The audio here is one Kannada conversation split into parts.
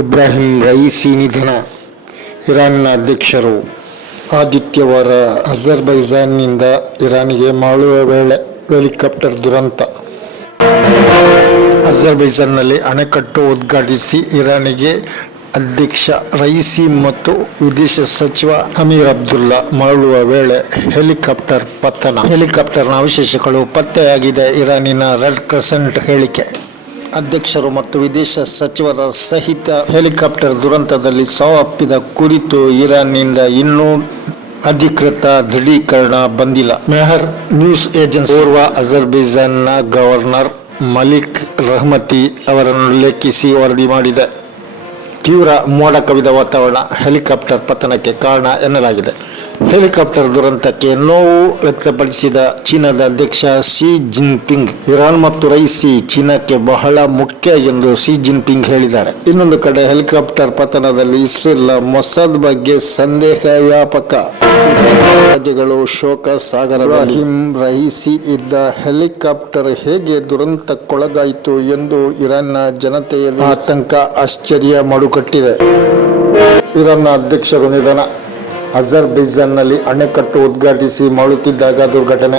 ಇಬ್ರಾಹಿಂ ರೈಸಿ ನಿಧನ. ಇರಾನ್ನ ಅಧ್ಯಕ್ಷರು ಆದಿತ್ಯವಾರ ಅಜರ್ಬೈಜಾನ್ನಿಂದ ಇರಾನಿಗೆ ಮರಳುವ ವೇಳೆ ಹೆಲಿಕಾಪ್ಟರ್ ದುರಂತ. ಅಜರ್ಬೈಜಾನ್ನಲ್ಲಿ ಅಣೆಕಟ್ಟು ಉದ್ಘಾಟಿಸಿ ಇರಾನಿಗೆ ಅಧ್ಯಕ್ಷ ರೈಸಿ ಮತ್ತು ವಿದೇಶ ಸಚಿವ ಅಮೀರ್ ಅಬ್ದುಲ್ಲಾ ಮರಳುವ ವೇಳೆ ಹೆಲಿಕಾಪ್ಟರ್ ಪತನ. ಹೆಲಿಕಾಪ್ಟರ್ನ ಅವಶೇಷಗಳು ಪತ್ತೆಯಾಗಿದೆ. ಇರಾನಿನ ರೆಡ್ ಕ್ರೆಸೆಂಟ್ ಹೇಳಿಕೆ. ಅಧ್ಯಕ್ಷರು ಮತ್ತು ವಿದೇಶ ಸಚಿವರ ಸಹಿತ ಹೆಲಿಕಾಪ್ಟರ್ ದುರಂತದಲ್ಲಿ ಸಾವಪ್ಪಿದ ಕುರಿತು ಇರಾನ್ನಿಂದ ಇನ್ನೂ ಅಧಿಕೃತ ದೃಢೀಕರಣ ಬಂದಿಲ್ಲ. ಮೆಹರ್ ನ್ಯೂಸ್ ಏಜೆನ್ಸಿ ಪೂರ್ವ ಅಜರ್ಬೈಜಾನ್ನ ಗವರ್ನರ್ ಮಲಿಕ್ ರಹಮತಿ ಅವರನ್ನು ಉಲ್ಲೇಖಿಸಿ ವರದಿ ಮಾಡಿದೆ. ತೀವ್ರ ಮೋಡ ಕವಿದ ವಾತಾವರಣ ಹೆಲಿಕಾಪ್ಟರ್ ಪತನಕ್ಕೆ ಕಾರಣ ಎನ್ನಲಾಗಿದೆ. ಹೆಲಿಕಾಪ್ಟರ್ ದುರಂತಕ್ಕೆ ನೋವು ವ್ಯಕ್ತಪಡಿಸಿದ ಚೀನಾದ ಅಧ್ಯಕ್ಷ ಶಿ ಜಿನ್ಪಿಂಗ್, ಇರಾನ್ ಮತ್ತು ರೈಸಿ ಚೀನಾಕ್ಕೆ ಬಹಳ ಮುಖ್ಯ ಎಂದು ಶಿ ಜಿನ್ಪಿಂಗ್ ಹೇಳಿದ್ದಾರೆ. ಇನ್ನೊಂದು ಕಡೆ ಹೆಲಿಕಾಪ್ಟರ್ ಪತನದಲ್ಲಿ ಇಸ್ರೇಲ್ ಮೊಸಾದ್ ಬಗ್ಗೆ ಸಂದೇಹ ವ್ಯಾಪಕ. ರಾಜ್ಯಗಳು ಶೋಕ ಸಾಗರದಲ್ಲಿ ಇಬ್ರಾಹಿಂ ರೈಸಿ ಇದ್ದ ಹೆಲಿಕಾಪ್ಟರ್ ಹೇಗೆ ದುರಂತಕ್ಕೊಳಗಾಯಿತು ಎಂದು ಇರಾನ್ನ ಜನತೆಯಲ್ಲಿ ಆತಂಕ, ಆಶ್ಚರ್ಯ ಮಡುಗಟ್ಟಿದೆ. ಇರಾನ್ನ ಅಧ್ಯಕ್ಷರು ನಿಧನ. ಅಜರ್ಬೈಜಾನ್ನಲ್ಲಿ ಅಣೆಕಟ್ಟು ಉದ್ಘಾಟಿಸಿ ಮರಳುತ್ತಿದ್ದಾಗ ದುರ್ಘಟನೆ.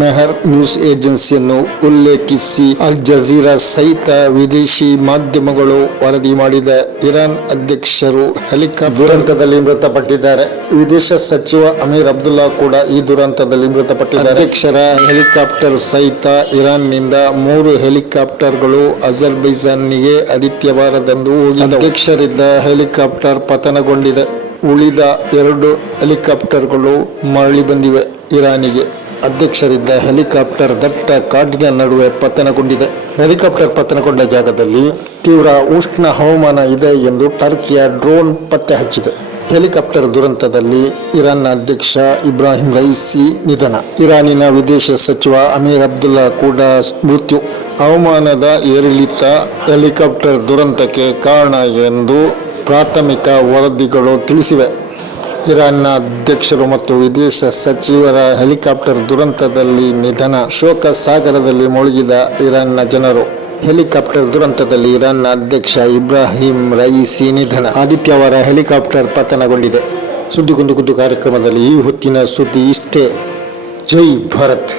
ಮೆಹರ್ ನ್ಯೂಸ್ ಏಜೆನ್ಸಿಯನ್ನು ಉಲ್ಲೇಖಿಸಿ ಅಲ್ ಜಜೀರಾ ಸಹಿತ ವಿದೇಶಿ ಮಾಧ್ಯಮಗಳು ವರದಿ ಮಾಡಿದ ಇರಾನ್ ಅಧ್ಯಕ್ಷರು ಹೆಲಿಕಾಪ್ಟರ್ ದುರಂತದಲ್ಲಿ ಮೃತಪಟ್ಟಿದ್ದಾರೆ. ವಿದೇಶ ಸಚಿವ ಅಮೀರ್ ಅಬ್ದುಲ್ಲಾ ಕೂಡ ಈ ದುರಂತದಲ್ಲಿ ಮೃತಪಟ್ಟಿದ್ದಾರೆ. ಅಧ್ಯಕ್ಷರ ಹೆಲಿಕಾಪ್ಟರ್ ಸಹಿತ ಇರಾನ್ನಿಂದ 3 ಹೆಲಿಕಾಪ್ಟರ್ಗಳು ಅಜರ್ಬೈಜಾನ್ನಿಗೆ ಆದಿತ್ಯವಾರದಂದು ಹೋಗಿದ್ದವು. ಅಧ್ಯಕ್ಷರಿದ್ದ ಹೆಲಿಕಾಪ್ಟರ್ ಪತನಗೊಂಡಿದೆ. ಉಳಿದ 2 ಹೆಲಿಕಾಪ್ಟರ್ಗಳು ಮರಳಿ ಬಂದಿವೆ ಇರಾನಿಗೆ. ಅಧ್ಯಕ್ಷರಿದ್ದ ಹೆಲಿಕಾಪ್ಟರ್ ದಟ್ಟ ಕಾಡಿನ ನಡುವೆ ಪತನಗೊಂಡಿದೆ. ಹೆಲಿಕಾಪ್ಟರ್ ಪತನಗೊಂಡ ಜಾಗದಲ್ಲಿ ತೀವ್ರ ಉಷ್ಣ ಹವಾಮಾನ ಇದೆ ಎಂದು ಟರ್ಕಿಯ ಡ್ರೋನ್ ಪತ್ತೆ ಹಚ್ಚಿದೆ. ಹೆಲಿಕಾಪ್ಟರ್ ದುರಂತದಲ್ಲಿ ಇರಾನ್ನ ಅಧ್ಯಕ್ಷ ಇಬ್ರಾಹಿಂ ರೈಸಿ ನಿಧನ. ಇರಾನಿನ ವಿದೇಶ ಸಚಿವ ಅಮೀರ್ ಅಬ್ದುಲ್ಲಾ ಕೂಡ ಮೃತ್ಯು. ಹವಾಮಾನದ ಏರಿಳಿತ ಹೆಲಿಕಾಪ್ಟರ್ ದುರಂತಕ್ಕೆ ಕಾರಣ ಎಂದು ಪ್ರಾಥಮಿಕ ವರದಿಗಳು ತಿಳಿಸಿವೆ. ಇರಾನ್ನ ಅಧ್ಯಕ್ಷರು ಮತ್ತು ವಿದೇಶ ಸಚಿವರ ಹೆಲಿಕಾಪ್ಟರ್ ದುರಂತದಲ್ಲಿ ನಿಧನ. ಶೋಕ ಸಾಗರದಲ್ಲಿ ಮುಳುಗಿದ ಇರಾನ್ನ ಜನರು. ಹೆಲಿಕಾಪ್ಟರ್ ದುರಂತದಲ್ಲಿ ಇರಾನ್ನ ಅಧ್ಯಕ್ಷ ಇಬ್ರಾಹಿಂ ರೈಸಿ ನಿಧನ. ಆದಿತ್ಯವಾರ ಹೆಲಿಕಾಪ್ಟರ್ ಪತನಗೊಂಡಿದೆ. ಸುದ್ದಿ ಕುಂದು ಕಾರ್ಯಕ್ರಮದಲ್ಲಿ ಈ ಹೊತ್ತಿನ ಸುದ್ದಿ ಇಷ್ಟೇ. ಜೈ ಭಾರತ್.